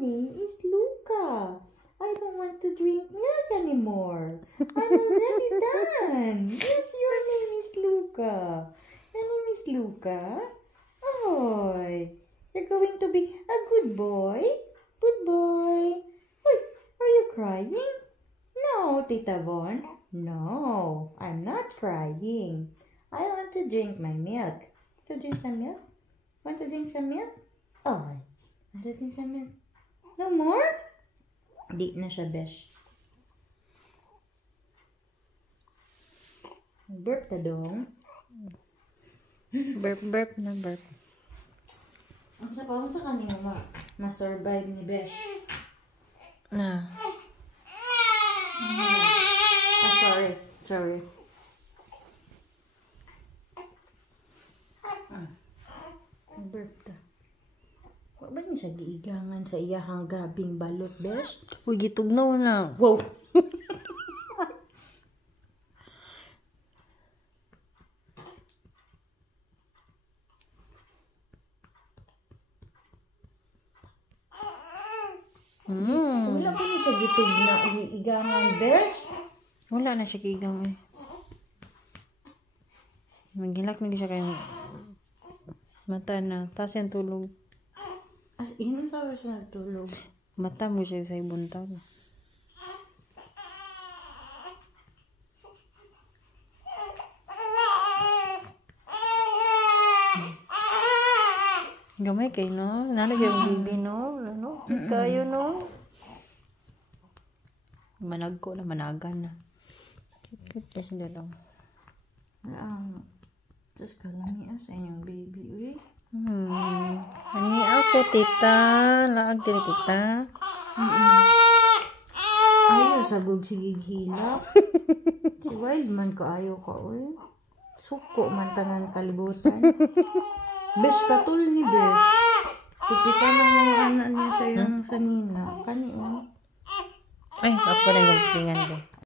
name is Luca. I don't want to drink milk anymore. I'm already done. Yes, your name is Luca. Your name is Luca. Oh, you're going to be a good boy. Good boy. Wait, are you crying? No, Tita Von. No, I'm not crying. I want to drink my milk. Want to drink some milk? Want to drink some milk? Oh, want to drink some milk? No more? Di na siya, besh. Burp ka dong. Burp na burp. Ang sa kanina ma-survive ni besh. Na. Sorry. Burp ta. Wa ba niya siya giigangan sa iyahang gabing balot, besh? Uy, gitugnaw na. Wow! Wala pa niya siya gitugna, giigangan, besh? Wala na siya kigang eh. Magilak na siya kayong mata na. Tapos yung tulog. As in, tawa siya nagtulog. Mata mo siya sa ibuntag. Gamay kayo, no? Nalagay yung baby, no? Ano? Kayo, no? Manag ko na, managan na. Kit kasi na lang. Tapos kalami sa inyong baby, uy. Ani ako, tita. Laag tira, tita. Ayaw sagog sigig hilak. Si Wildman ka ayaw ka, uy. Suko man tanan kalibutan. Besh katul ni Besh. Tupitan ng mga anak niya sa iyong sanina. Kani, oh. Ay, ako rin yung pingan din.